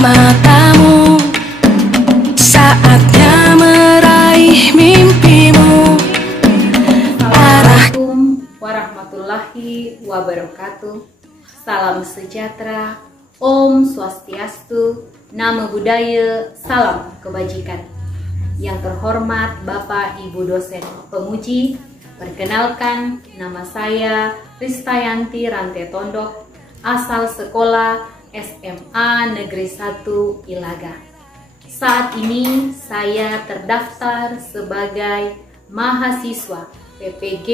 matamu, saatnya meraih mimpimu. Assalamualaikum warahmatullahi wabarakatuh. Salam sejahtera, Om Swastiastu, Namo Buddhaya, salam kebajikan. Yang terhormat Bapak Ibu dosen pemuji, perkenalkan nama saya Ristayanti Rante Tondok, asal sekolah SMA Negeri 1 Ilaga. Saat ini saya terdaftar sebagai mahasiswa PPG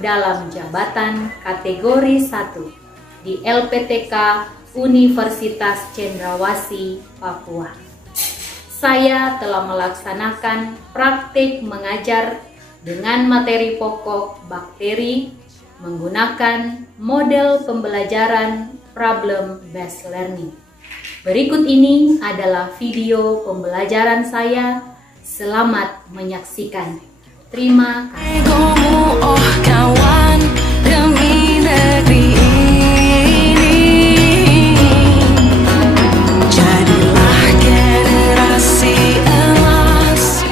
dalam jabatan kategori 1 di LPTK Universitas Cendrawasih, Papua. Saya telah melaksanakan praktik mengajar dengan materi pokok bakteri menggunakan model pembelajaran problem based learning. Berikut ini adalah video pembelajaran saya. Selamat menyaksikan. Terima kasih. Oh kawan, demi negeri ini, jadilah generasi emas.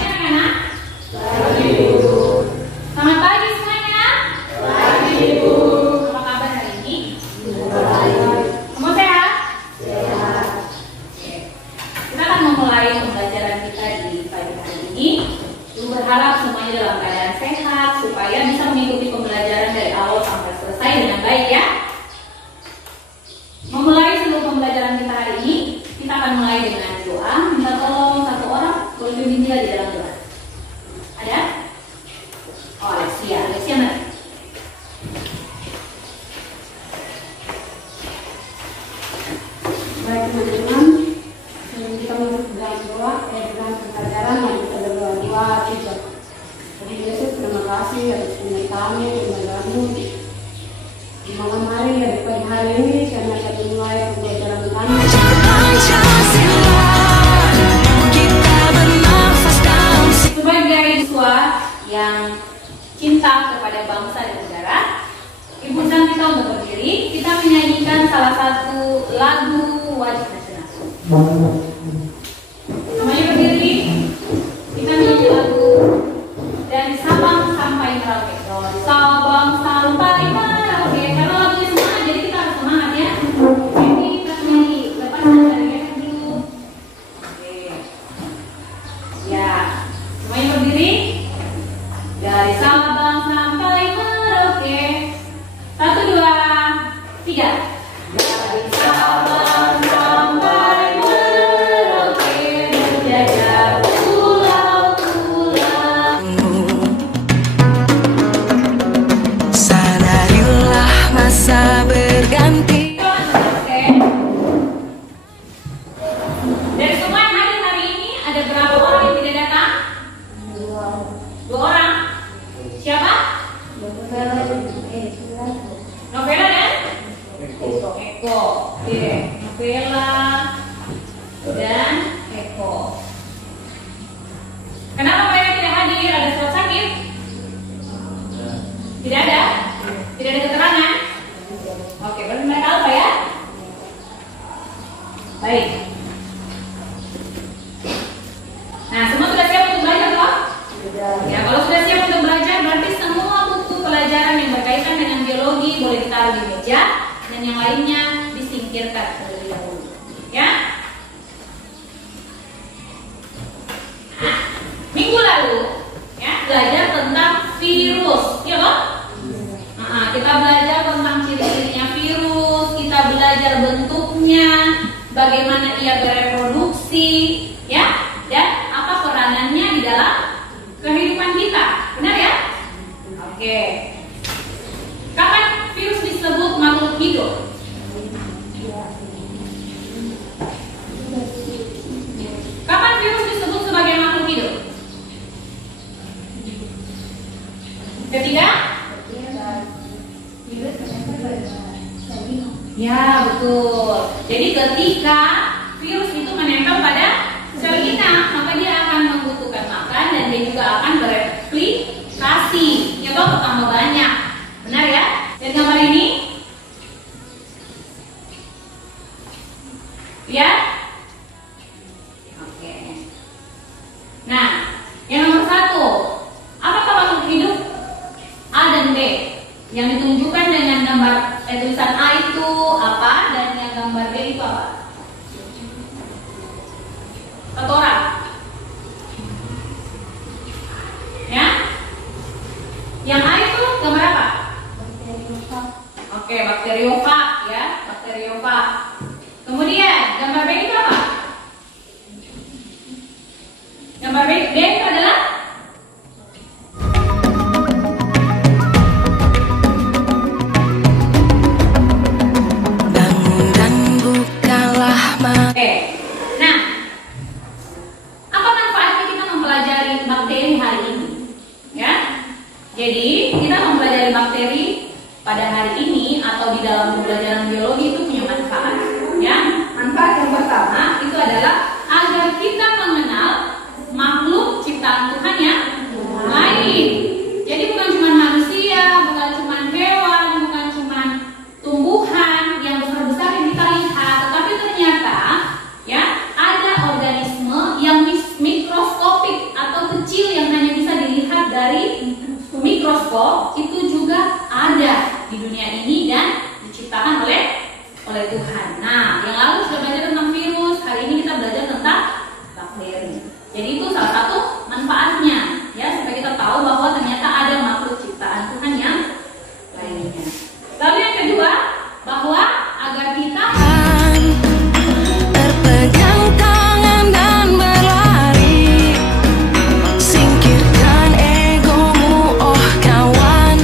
Selamat pagi semuanya. Pagi, Ibu. Apa kabar hari ini? Semua sehat? Sehat. Oke. Kita akan memulai pembelajaran kita di pagi hari ini. Ibu berharap semuanya dalam keadaan sehat supaya bisa mengikuti pembelajaran dari awal sampai selesai dengan baik ya. Memulai seluruh pembelajaran kita hari ini, kita akan mulai dengan doa. Minta tolong satu orang boleh pimpin kita di dalam doa. Ada? Oh, Alexia mana? Baik teman-teman, sebelum kita masuk dalam doa, dalam pembelajaran yang kita berdoa juga. Jadi Yesus, terima kasih atas penyertaanmu, pembelajaranmu di malam hari dan di pagi hari ini karena kita mulai pembelajaran kami. Pancasila, kita bernafas dalam Sebagai siswa yang cinta kepada bangsa dan negara, Ibu dan kita untuk berdiri, kita menyanyikan salah satu lagu wajib nasional. Semuanya berdiri, kita menyanyi lagu dari Sabang sampai Merauke. Dari Sabang sampai Merauke, karena lagunya semangat, jadi kita harus semangat ya. Jadi kita menyanyi, lepas dari yang dulu. Oke. Ya, semuanya berdiri. Dari Sabang sampai Merauke. 1, 2, 3. Dari Sabang sampai Merauke, menjajah pulau-pulau. sadarilah masa berganti. Oke. Dari semua yang hadir hari ini, ada berapa orang yang tidak datang? 2 orang. Siapa? Novela dan Eko. Oke, Novela dan Eko. Kenapa mereka tidak hadir? Ada surat sakit? Tidak ada? Tidak ada keterangan? Oke, berarti mereka apa ya? Baik. Nah, semua sudah siap untuk belajar toh? Ya, kalau sudah siap untuk belajar, berarti semua buku pelajaran yang berkaitan dengan biologi boleh ditaruh di meja dan yang lainnya disingkirkan terlebih dahulu. Ya? Nah, minggu lalu ya belajar tentang virus, ya loh? Nah, kita belajar tentang ciri-cirinya virus, kita belajar bentuknya, bagaimana ia bereproduksi, ya, dan apa peranannya di dalam kehidupan kita, benar ya? Oke. Kapan virus disebut makhluk hidup? Kapan virus disebut sebagai makhluk hidup? Ketika? Ya, betul. Jadi ketika virus itu menempel pada sel inang, maka dia akan membutuhkan makan dan dia juga akan bereplikasi, ya toh, bertambah banyak. Benar ya? Dan gambar ini Kemudian gambar B itu apa? Gambar B itu adalah bangun dan bukalah mata. Oke. Nah, apa manfaatnya kita mempelajari bakteri hari ini? Ya. Jadi, kita mempelajari bakteri pada hari ini atau di dalam pembelajaran biologi itu punya manfaat. Ya. Manfaat yang pertama itu adalah agar kita mengenal makhluk ciptaan Tuhan yang lain. Jadi bukan cuma manusia, bukan cuma hewan, bukan cuma tumbuhan yang besar-besar yang kita lihat, tetapi ternyata ya ada organisme yang mikroskopik atau kecil yang hanya bisa dilihat dari mikroskop, itu juga ada di dunia ini dan diciptakan oleh Tuhan. Nah, yang lalu sudah belajar tentang virus, hari ini kita belajar tentang bakteri. Jadi itu salah satu manfaatnya, ya, supaya kita tahu bahwa ternyata ada makhluk ciptaan Tuhan yang lainnya. Lalu yang kedua, bahwa agar kita Berpegang tangan dan berlari, singkirkan egomu, oh kawan.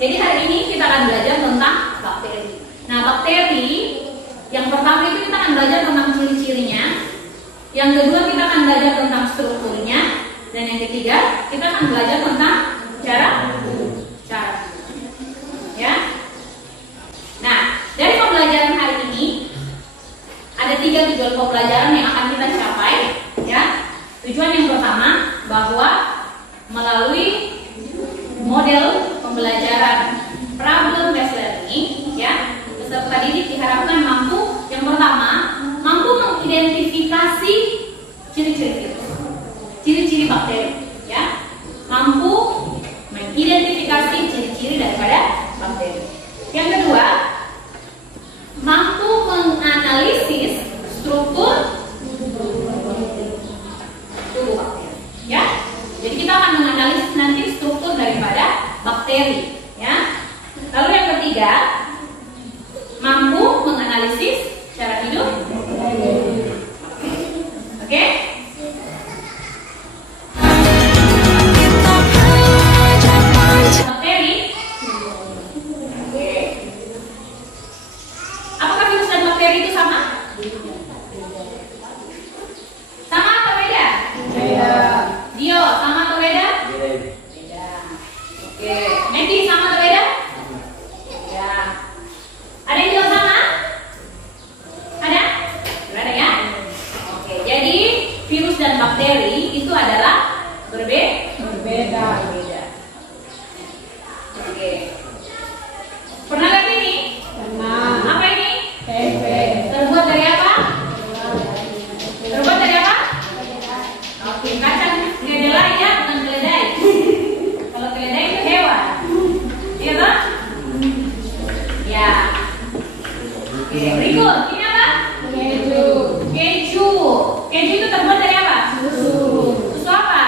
Jadi hari ini kita akan belajar tentang bakteri. Nah, bakteri yang pertama itu kita akan belajar tentang ciri-cirinya. Yang kedua kita akan belajar tentang strukturnya. Dan yang ketiga kita akan belajar tentang cara. Ya. Nah, dari pembelajaran hari ini ada 3 tujuan pembelajaran yang akan kita capai. Ya. Tujuan yang pertama bahwa melalui model pembelajaran problem based learning, ya, peserta didik diharapkan mampu, yang pertama, mampu mengidentifikasi ciri-ciri bakteri, ya, mampu mengidentifikasi ciri-ciri daripada bakteri. Yang kedua, mampu menganalisis struktur tubuh bakteri, ya. Jadi kita akan menganalisis nanti struktur daripada bakteri, ya. Lalu yang ketiga, mampu menganalisis cara hidup. Oke? Kita belajar panjang. Bakteri. Oke. Apakah virus dan bakteri itu sama? Sama atau beda? Beda. Dio, sama atau beda? Beda. Oke. Medi, sama atau beda? Ya. Ada yang bilang sama? Ada? Ada ya? Oke. Jadi virus dan bakteri itu adalah Berbeda. berbeda. Oke. Pernah lihat ini? Karena Apa ini? tempe. Terbuat dari apa? Terbuat dari apa? Oke, kacang kedelai ya, bukan keledai. Kalau keledai itu hewan. Iya kan? Ya. Oke, berikut. Ini apa? Keju. Keju. Keju itu terbuat dari apa? Susu. Susu apa?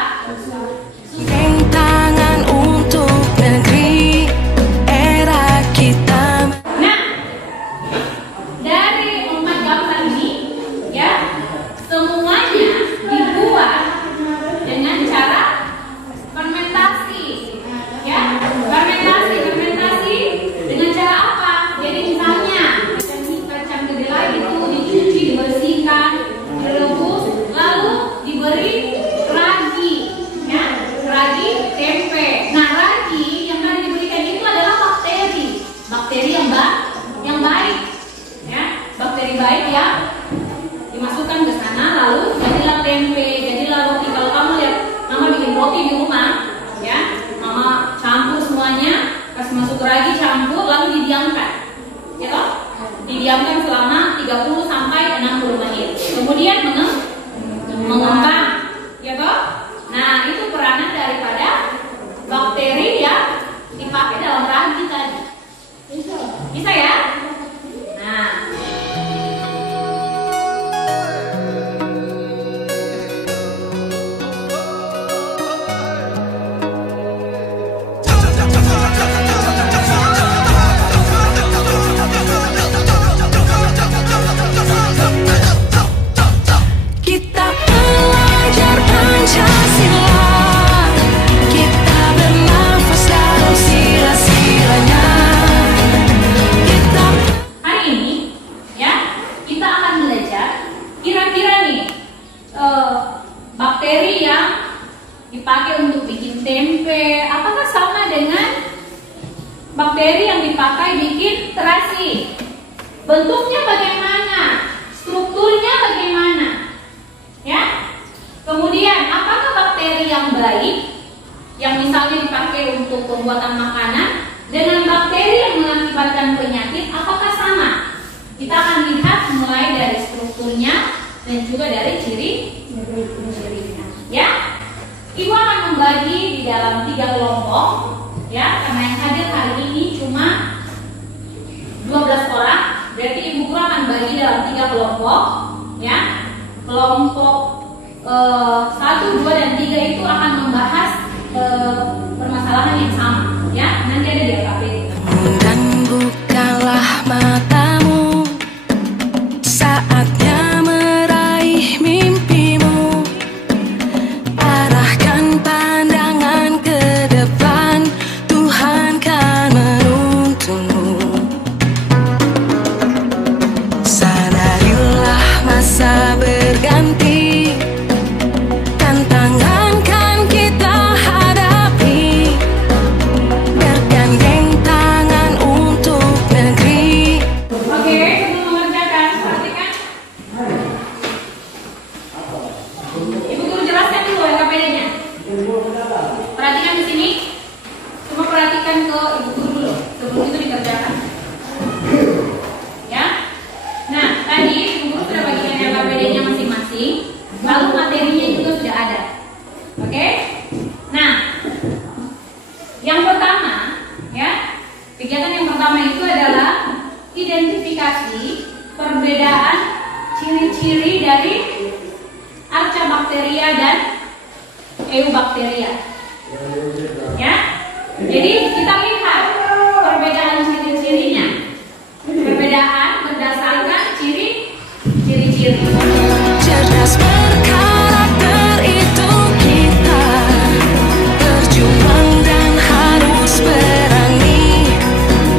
Geng tangan untuk negeri, era kita. Nah, dari 4 gambar ini, ya, semuanya dibuat dengan cara fermentasi, ya, fermentasi dengan cara apa? Jadi misalnya kacang kedelai itu dicuci, dibersihkan, direbus, lalu diberi ragi, ya, ragi tempe. Nah, ragi yang tadi diberikan itu adalah bakteri yang baik, ya, bakteri baik yang dimasukkan ke sana, lalu jadilah tempe, jadilah roti. Kalau kamu lihat mama bikin roti di rumah, ya, mama campur semuanya, kasih masuk ragi, campur, lalu didiamkan, ya toh? Didiamkan selama 30 sampai 60 menit. Kemudian mengembang, ya toh? Nah, itu peranan daripada bakteri yang dipakai dalam ragi tadi. Bisa ya? Nah, Oke, apakah sama dengan bakteri yang dipakai bikin terasi? Bentuknya bagaimana? Strukturnya bagaimana? Ya. Kemudian, apakah bakteri yang baik yang misalnya dipakai untuk pembuatan makanan dengan bakteri yang mengakibatkan penyakit, apakah sama? Kita akan lihat mulai dari strukturnya dan juga dari ciri-cirinya. Ya, Ibu akan membagi di dalam 3 kelompok. Ya, karena yang hadir hari ini cuma 12 orang, berarti Ibu Guru akan bagi dalam 3 kelompok. Ya, kelompok 1, 2, dan 3 itu akan membahas permasalahan yang sama. Ya, nanti ada di LKP. Dan bukalah matamu, saatnya meraih mimpimu. Arahkan pandangan ke depan, Tuhan kan menuntunmu. Sadarilah masa berganti, tantangan kan kita hadapi. Bergandeng tangan untuk negeri. Oke, sebelum mengerjakan, perhatikan. Ibu Guru jelaskan dulu LKPD-nya. Perhatikan di sini. Cuma perhatikan ke Ibu Guru dulu sebelum itu dikerjakan. Ya. Nah, tadi Ibu Guru sudah bagikan LKPD-nya masing-masing. Lalu materinya juga sudah ada. Oke? Nah, yang pertama, ya, kegiatan yang pertama itu adalah identifikasi perbedaan ciri-ciri dari Archaebacteria dan Eubacteria. Ya, jadi kita lihat perbedaan ciri-cirinya. Perbedaan berdasarkan ciri-ciri. Cerdas berkarakter itu kita, berjuang dan harus berani.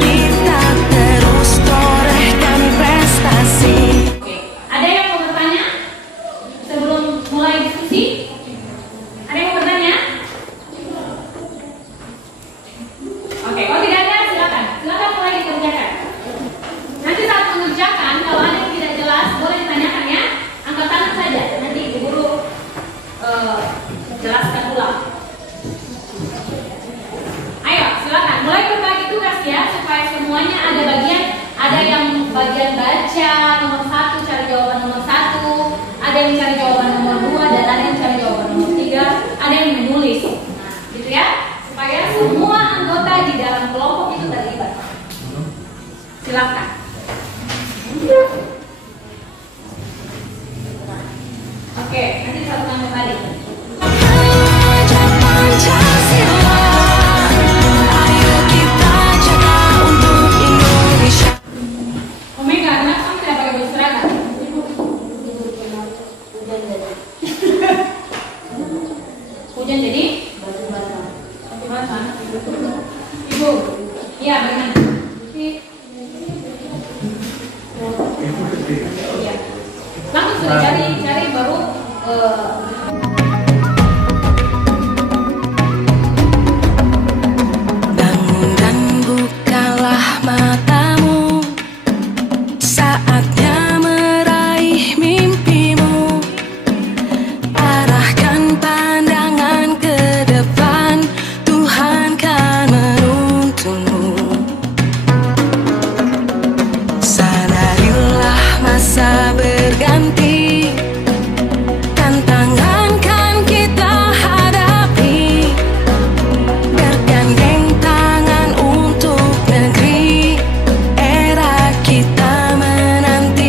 Kita terus torehkan prestasi. Oke, ada yang mau bertanya sebelum mulai diskusi? Ada yang mau bertanya? Oke, kalau tidak ada silakan mulai dikerjakan. Nanti saat mengerjakan, kalau ada yang tidak jelas boleh ditanyakan ya, angkat tangan saja. Nanti Ibu Guru jelaskan ulang. Ayo, silakan mulai berbagi tugas ya, supaya semuanya ada yang bagian baca nomor 1 cari jawaban nomor 1, ada yang cari jawaban nomor 2, dan ada yang cari jawaban nomor 3, ada yang menulis. Nah, gitu ya, supaya semua anggota di dalam kelompok itu terlibat. Silakan. Oke, nanti disatukan kembali. Pelajar Pancasila, ayo kita jaga untuk Indonesia. Omega, kenapa kamu tidak pakai baju seragam? Hujan jadi? Baju basah. Ibu, iya bagaimana? Iya. Langsung sudah cari baru. Bangun dan bukalah matamu, saatnya meraih mimpimu. Arahkan pandangan ke depan, Tuhan kan menuntunmu. Sadarilah masa berganti, tantangan kan kita hadapi. Bergandeng tangan untuk negeri, era kita menanti.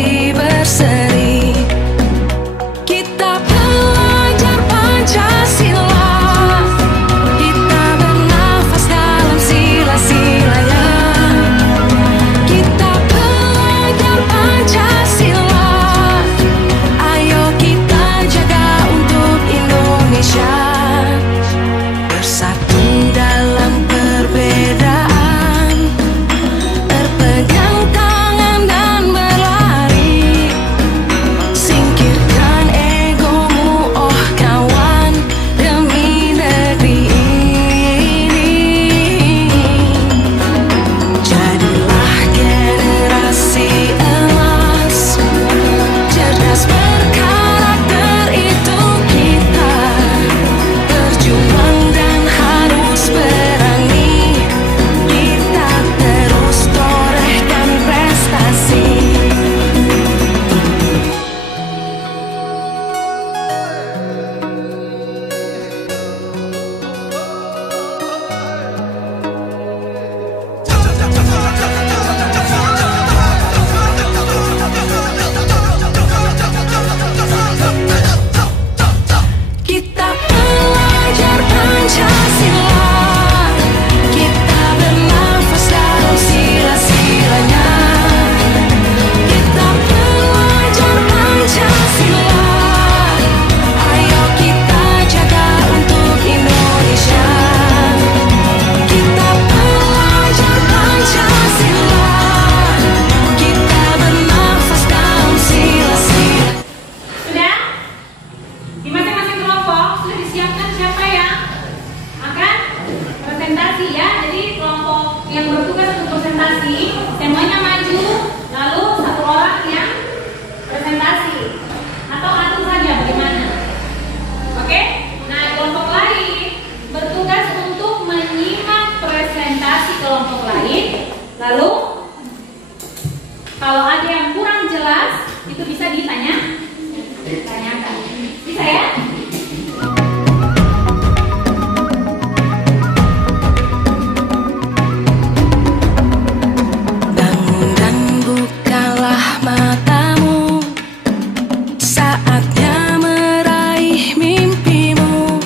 jelas, itu bisa tanyakan. Bisa ya? Bangun dan bukalah matamu, saatnya meraih mimpimu.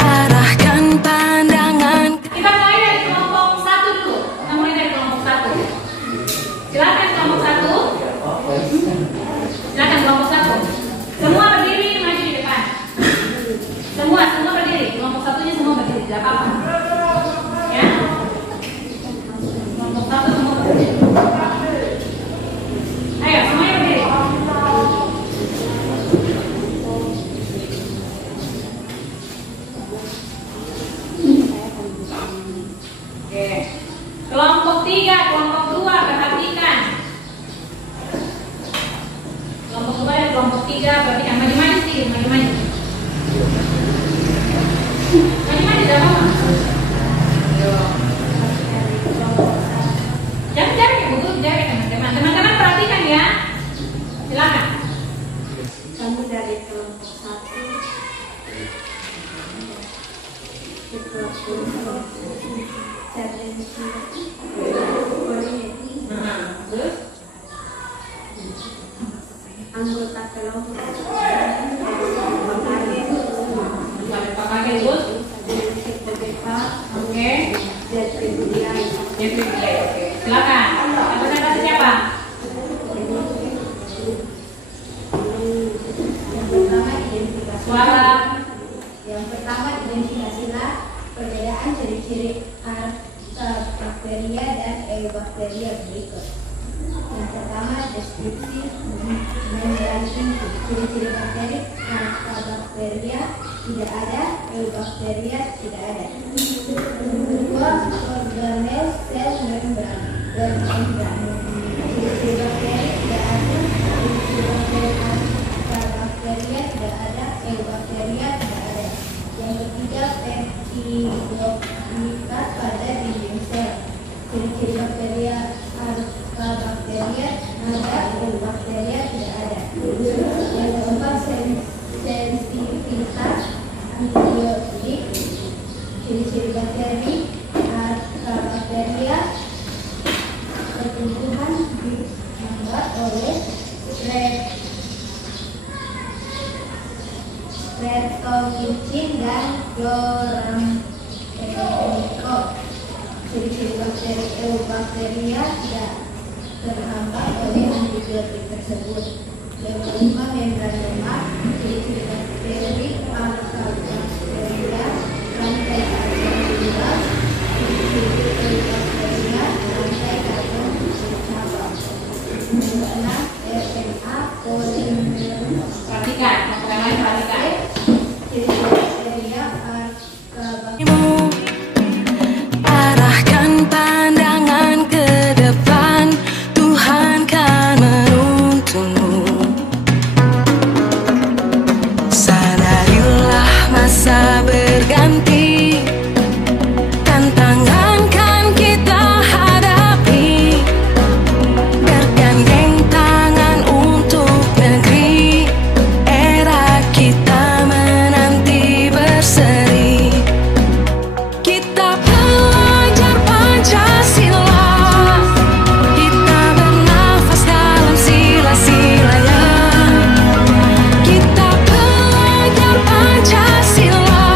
Arahkan pandangan. Kita mulai dari kelompok 1 dulu. Kita mulai dari kelompok 1. Silakan kelompok 1. Silakan kelompok 1. Semua berdiri maju di depan. Semua berdiri. Kelompok 1-nya semua berdiri. Tidak apa-apa. Ya. Kelompok 1 semua berdiri. Ayo, semuanya berdiri. Oke. Kelompok 3, kelompok 2, perhatikan. Kelompok 2 dan kelompok 3, perhatikan. Maju-maju sedikit, maju-maju. Maju-maju, tidak apa-apa. Jangan jarak ya, Bu. Jarak teman-teman. Teman-teman perhatikan ya. Silakan. Kamu dari kelompok 1 ke kelompok Terus? anggota kelompok Pakai bus. Oke. Oke. Silakan. Presentasi siapa? Suara. Yang pertama, identifikasilah perbedaan ciri-ciri Archaebacteria dan Eubacteria berikut. Yang pertama, deskripsi membran inti. Ciri-ciri bakteri Archaebacteria tidak ada, Eubacteria tidak ada. Kedua, organel sel membran bermembran. Ciri-ciri bakteri tidak ada, ciri-ciri bakteri Archaebacteria tidak ada, Eubacteria tidak ada. Yang ketiga, peptidoglykat pada dinding sel. Ciri-ciri bakteria Archaebacteria ada, Eubacteria tidak ada. Yang keempat, sensitivitas antibiotik. Ciri-ciri bakteri Archaebacteria pertumbuhan dihambat oleh streptomycin dan chloramphenicol. Ciri-ciri bakteri Eubacteria tidak terhambat oleh antibiotik tersebut. Yang kelima, membran lemak. Ciri-ciri bakteri Archaebacteria rantai karbon 12. Ciri-ciri Eubacteria rantai karbon cabang. Yang keenam, RNA polimer. Perhatikan. Yang lain perhatikan. Ciri-ciri bakteria Archaebacteria. Arahkan pandangan ke depan, Tuhan kan menuntunmu. Sadarilah masa berganti, tantangan kan kita hadapi. Bergandeng tangan untuk negeri, era kita menanti berseri. Kita belajar Pancasila, kita bernafas dalam sila-silanya. Kita belajar Pancasila,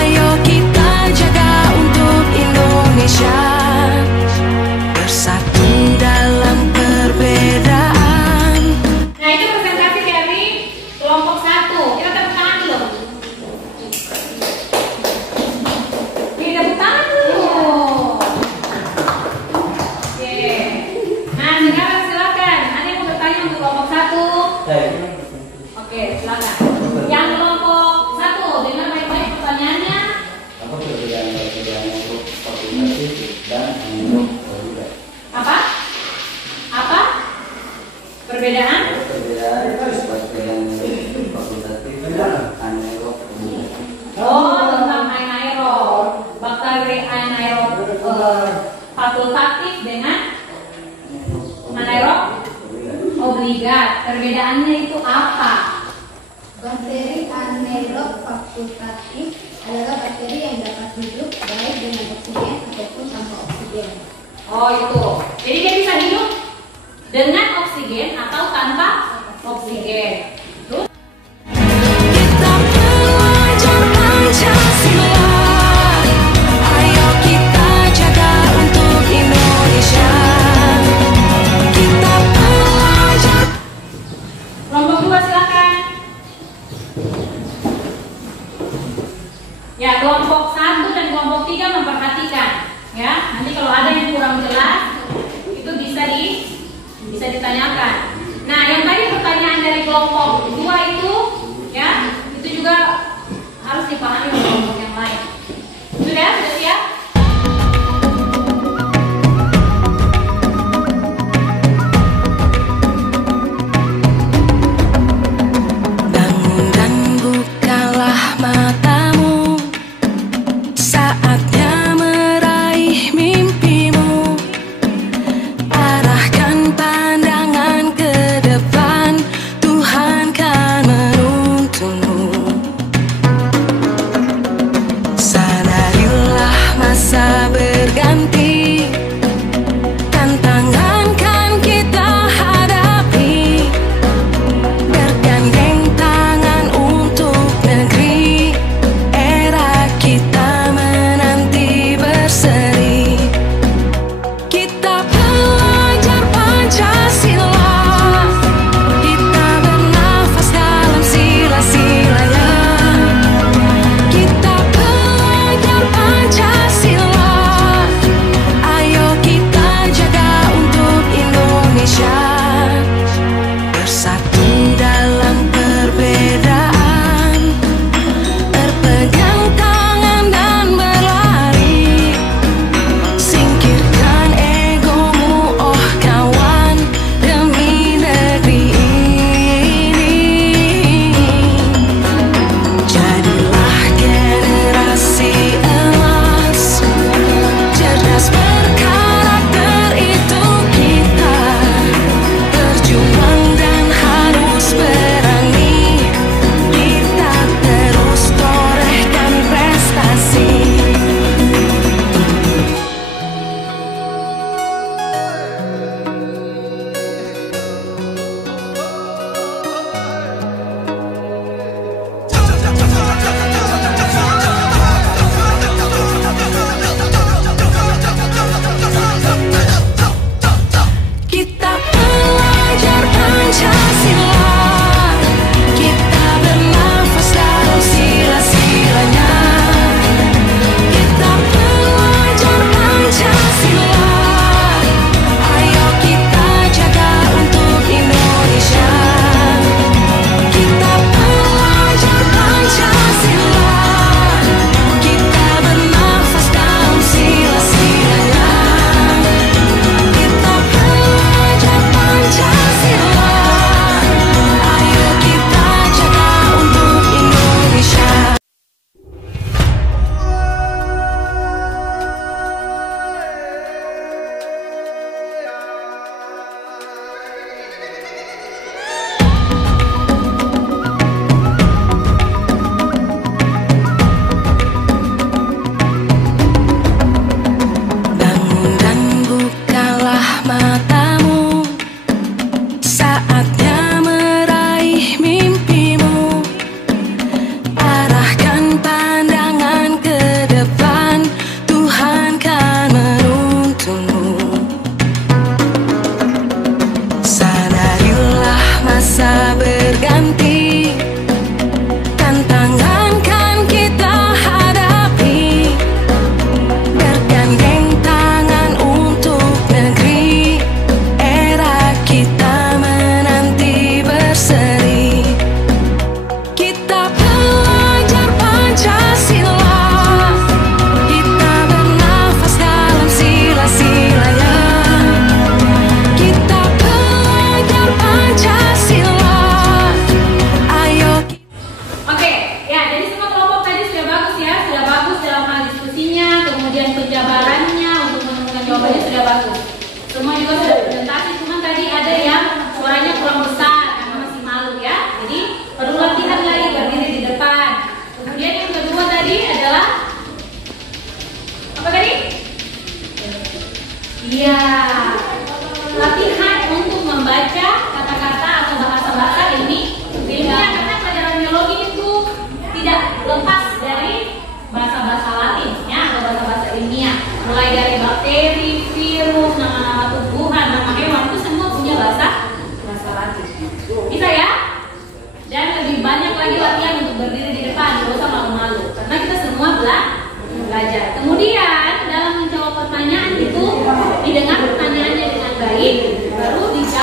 ayo kita jaga untuk Indonesia. Bersatu dalam perbedaan. Nah, itu presentasi dari kelompok 1. Kita tepuk tangan dulu. Ini tepuk tangan dulu. Oke. Nah, sekarang silakan. Ada yang mau bertanya untuk kelompok 1? Oke, silakan. Yang kelompok 1, dengar baik-baik pertanyaannya. Apa perbedaan anaerob fakultatif dan anaerob fakultatif? Apa? Apa? Perbedaan? Perbedaan fakultatif dan anaerob fakultatif. Oh, tentang anaerob. Bakteri anaerob fakultatif dengan anaerob obligat. Perbedaannya itu apa? Bakteri anaerob fakultatif adalah bakteri yang dapat hidup baik dengan oksigen ataupun tanpa oksigen. Oh itu. Jadi dia bisa hidup dengan oksigen atau tanpa oksigen. Terus Kita pelajar Pancasila, ayo kita jaga untuk Indonesia. Kita pelajar. kelompok 2 silakan. Ya, kelompok 1 dan kelompok 3 memperhatikan. Ya, nanti kalau ada yang kurang jelas itu bisa ditanyakan. Nah, yang tadi pertanyaan dari kelompok 2 itu ya, itu juga harus dipahami oleh kelompok yang lain. Sudah siap? Bangun dan bukalah matamu, saatnya meraih mimpimu. Arahkan pandangan ke depan, Tuhan kan menuntunmu.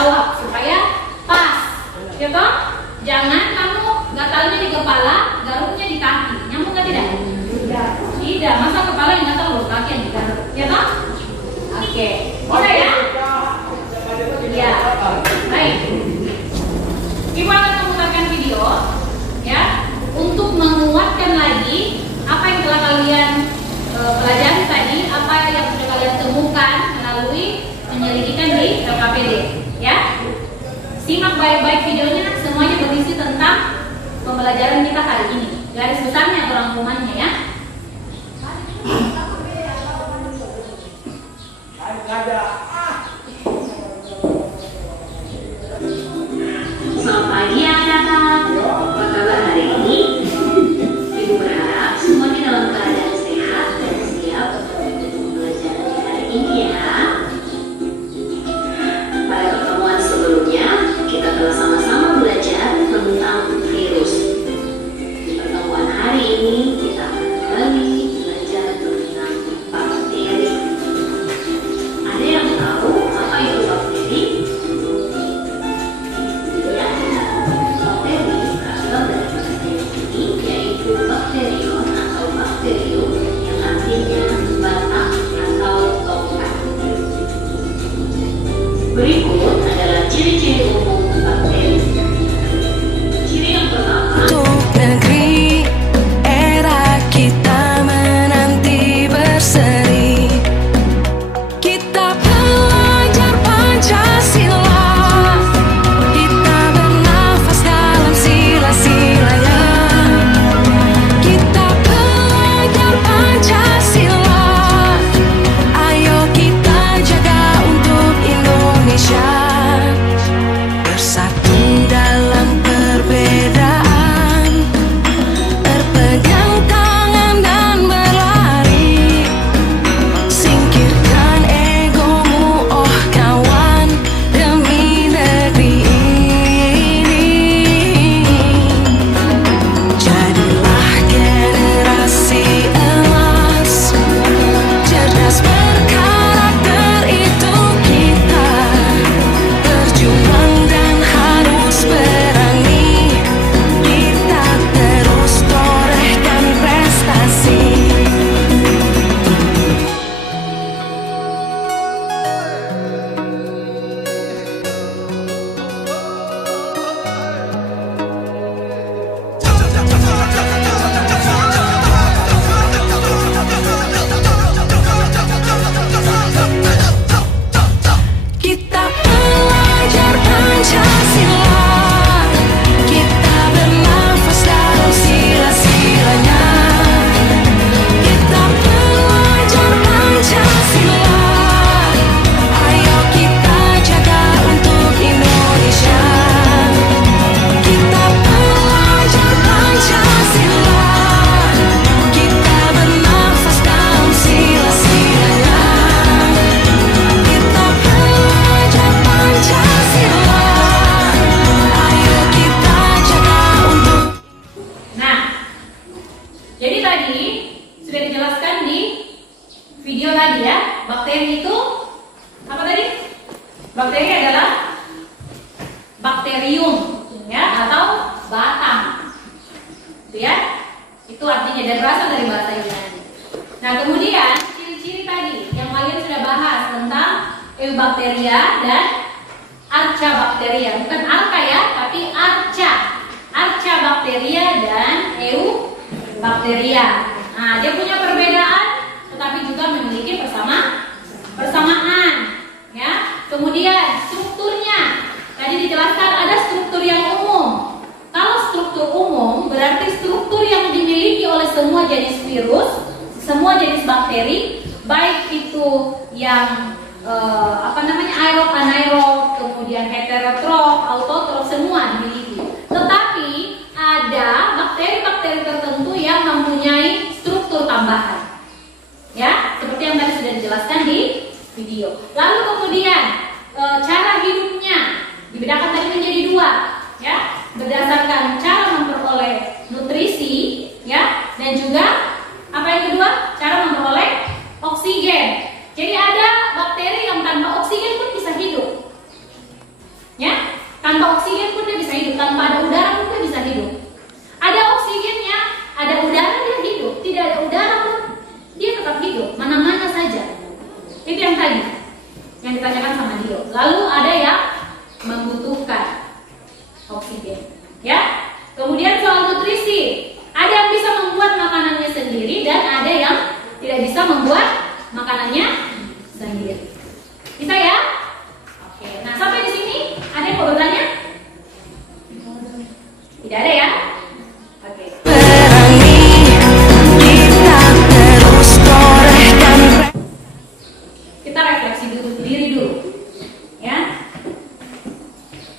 bawah supaya pas, ya toh? Jangan kamu gatalnya di kepala, garuknya di kaki. Nyambung nggak tidak? Tidak. Masa kepala yang gatal loh, kaki yang digaruk, ya toh? Oke, bisa ya? Ya, baik. Ibu akan memutarkan video, ya, untuk menguatkan lagi apa yang telah kalian pelajari tadi, apa yang sudah kalian temukan melalui penyelidikan di LKPD, ya. Simak baik-baik videonya, semuanya berisi tentang pembelajaran kita hari ini. Garis besarnya atau rangkumannya, ya. Selamat pagi anak-anak. Apa kabar hari ini? Ibu berharap semuanya dalam keadaan sehat dan siap untuk pembelajaran di hari ini ya. Pada pertemuan sebelumnya, kita telah sama-sama belajar tentang virus. Di pertemuan hari ini, kita akan kembali belajar tentang bakteri. Ada yang tahu apa itu bakteri? Ya, bakteri berasal dari bahasa Yunani, yaitu bakterion atau bakterium, yang artinya batang atau tongkat. Berikut adalah ciri-ciri umum bakteri. Ciri yang pertama, Untuk negeri era kita menanti berseri, kita belajar Pancasila, kita bernafas dalam sila-silanya. Kita belajar Pancasila, ayo kita jaga untuk Indonesia. Bersatu dalam perbedaan, berpegang tangan dan berlari. Singkirkan egomu, oh kawan, demi negeri ini. Jadilah generasi emas, cerdas berkarakter itu kita. Berjuang dan harus berani, kita terus torehkan prestasi. Kita belajar Pancasila, kita bernafas dalam sila-silanya. Kita belajar Pancasila, ayo kita jaga untuk Indonesia. Kita belajar Pancasila, kita bernafas dalam sila-silanya. Kita belajar Pancasila, ayo kita jaga untuk. Nah, jadi tadi sudah dijelaskan di video tadi ya, bakteri itu apa tadi? Bakteri adalah bakterium, ya, atau batang, itu ya. Itu artinya dan berasal dari bahasa Yunani. Nah, kemudian ciri-ciri tadi yang kalian sudah bahas tentang Eubacteria dan Archaebacteria, bukan arca ya, tapi arca. Archaebacteria dan Eubacteria. Nah, dia punya perbedaan, tetapi juga memiliki persamaan, ya. Kemudian strukturnya, tadi dijelaskan ada struktur yang umum. Kalau struktur umum berarti struktur yang dimiliki oleh semua jenis virus, semua jenis bakteri, baik itu yang aerob, anaerob, kemudian heterotrof, autotrof, semua dimiliki. Tetapi ada bakteri-bakteri tertentu yang mempunyai struktur tambahan, ya, seperti yang tadi sudah dijelaskan di video. Lalu kemudian cara Tanpa oksigen pun dia bisa hidup, tanpa ada udara pun dia bisa hidup. Ada oksigennya, ada udara dia hidup, tidak ada udara pun dia tetap hidup, mana-mana saja. Itu yang tadi yang ditanyakan sama Dio. Lalu ada yang membutuhkan oksigen, ya. Kemudian soal nutrisi, ada yang bisa membuat makanannya sendiri dan ada yang tidak bisa membuat makanannya sendiri. Bisa ya? Oke. Nah, sampai di sini ada yang mau bertanya? Tidak ada ya? Oke. Perangi, kita terus torehkan. Kita refleksi diri dulu, ya.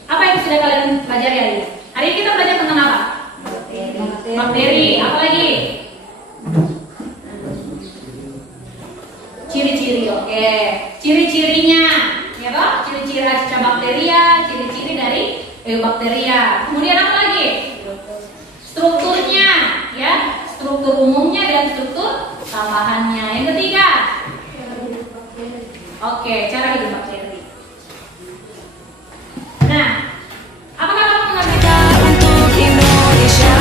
Apa yang sudah kalian pelajari hari ini? Hari ini kita belajar tentang apa? Bakteri. Apa lagi? Ciri-ciri. Oke. Ciri-cirinya, ya toh? Ciri-ciri Acecabacteria, ciri-ciri dari Eubacteria. Kemudian apa lagi? Strukturnya, ya. Struktur umumnya dan struktur tambahannya. Yang ketiga. Oke, cara hidup bakteri. Nah, apakah kamu mengerti? Untuk Indonesia,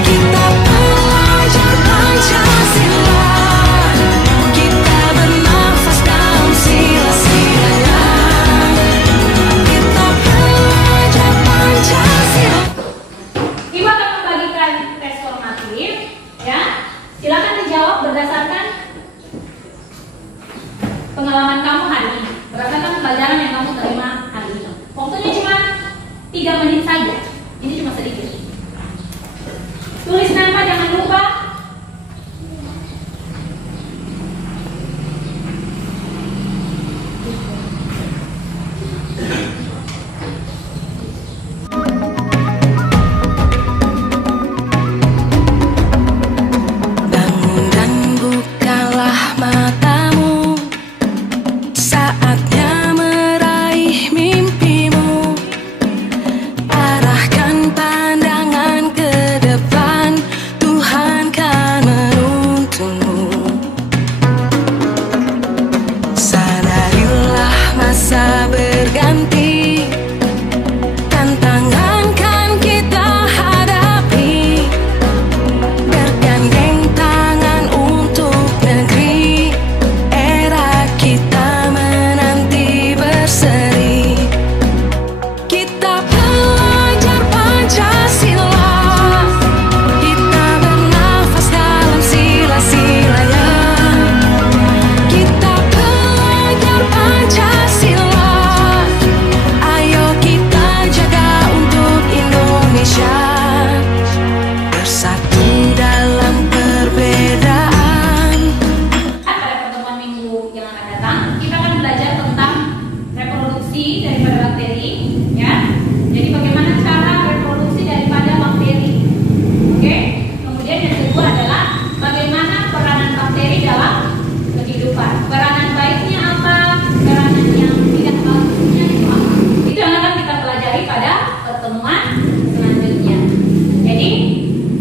kita belajar Pancasila. Kita bernafas dalam sila-silanya. Kita belajar Pancasila. Ibu akan membagikan tes formatif, ya. Silakan dijawab berdasarkan pengalaman kamu hari ini, berdasarkan pelajaran yang kamu terima hari ini. Waktunya cuma 3 menit saja. Ini cuma sedikit. Tulis nama, jangan lupa. Bangun dan bukalah matamu, saatnya meraih mimpimu. Arahkan pandangan ke depan, Tuhan kan menuntunmu. Sadarilah masa berganti, tantangan kan kita hadapi. Bergandeng tangan untuk negeri, era kita menanti berseri. Kita belajar Pancasila, kita bernafas dalam sila-silanya. Kita belajar Pancasila, ayo kita jaga untuk Indonesia. Bersatu dalam perbedaan. Pada pertemuan minggu yang akan datang, kita akan belajar tentang reproduksi daripada bakteri, ya. Jadi bagaimana cara reproduksi daripada bakteri. Oke. Kemudian yang kedua adalah bagaimana peranan bakteri dalam kehidupan. Peranan baiknya apa? Peranan yang tidak bagusnya itu apa? Itu yang akan kita pelajari pada pertemuan selanjutnya. Jadi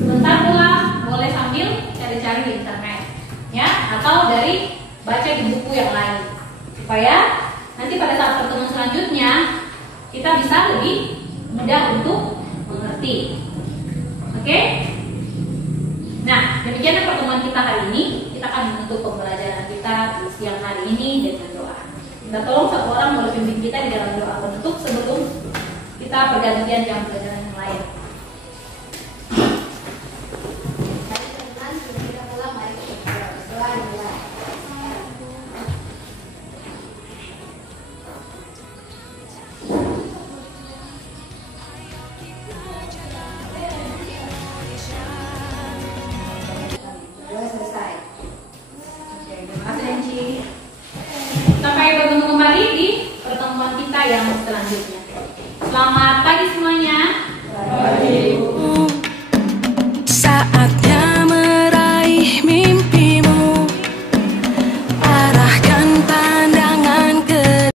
sebentar pula boleh sambil cari-cari di internet, ya, atau dari baca di buku yang lain, supaya nanti pada saat pertemuan selanjutnya kita bisa lebih mudah untuk mengerti. Oke? Nah, demikian pertemuan kita hari ini. Kita akan menutup pembelajaran kita di siang hari ini dengan doa. Kita tolong satu orang boleh pimpin kita di dalam doa penutup sebelum kita pergantian jam pelajaran yang lain. Kita pulang, mari kita berdoa. Doa selesai. Oke, terima kasih Enci. Sampai bertemu kembali di pertemuan kita yang selanjutnya. Selamat